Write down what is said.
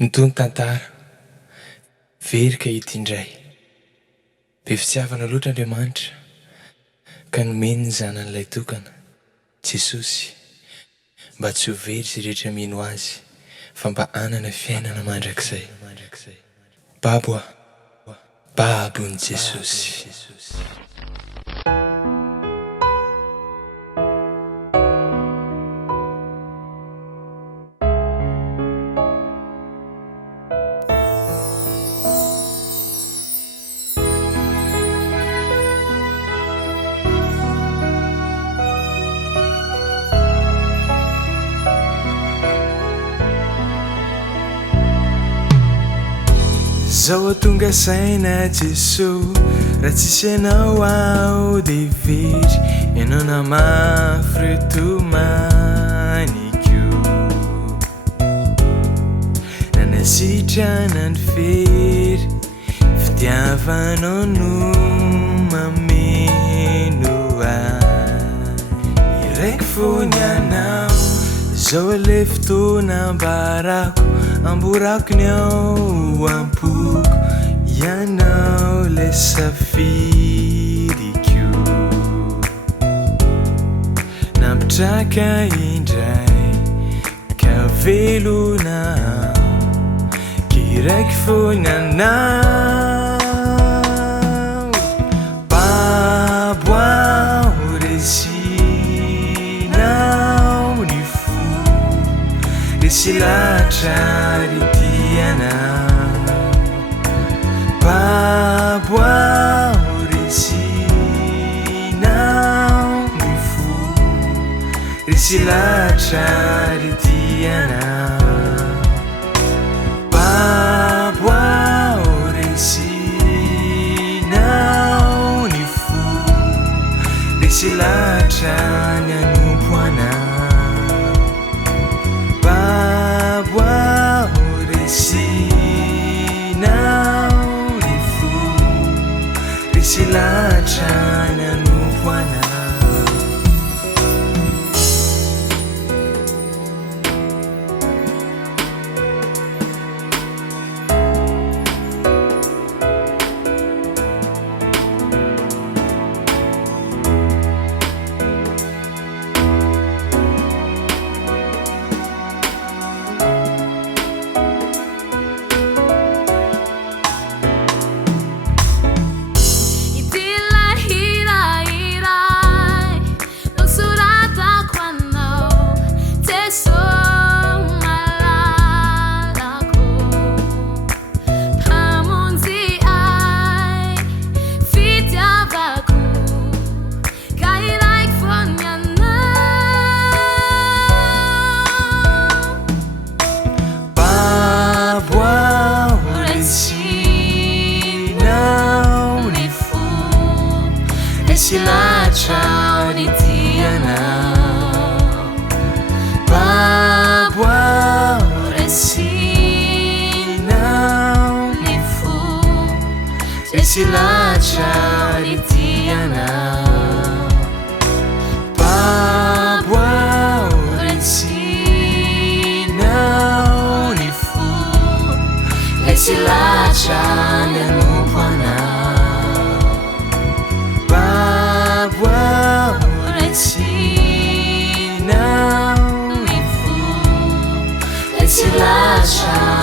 Nitony tantara very ka ity indray be fitiavana loatra Andriamanitra ka nomeny ny zanan'ilay tokana Jesosy mba tsy ho very sy rehetra mino azy fa mba hanana fiainana mandrakizay. Babo Babon'i Jesosy. Zaho tonga saina Jesosy raha tsisy ianao aho dia very ianao namafy reto maniko nanasitrana ny fery fitiavanao no mameno ahy iraiky fony anao zao le fotoana amborako ny ao ampoko ianao le safiriko nampitraka indray ka velona kiraiky fony anao Babo aho resinao ny fo resy latra Babo aho resinao ny fo resy latra ritianao Babo aho resinao ny fo resy latra ny anompo anao Babo aho resinao resy latra ny anompo anao resy latra ritianao Babo aho resinao ny fo resy latra ritianao Babo aho resinao ny fo resy latra ny anompo anao Babo aho resinao ny fo resy latra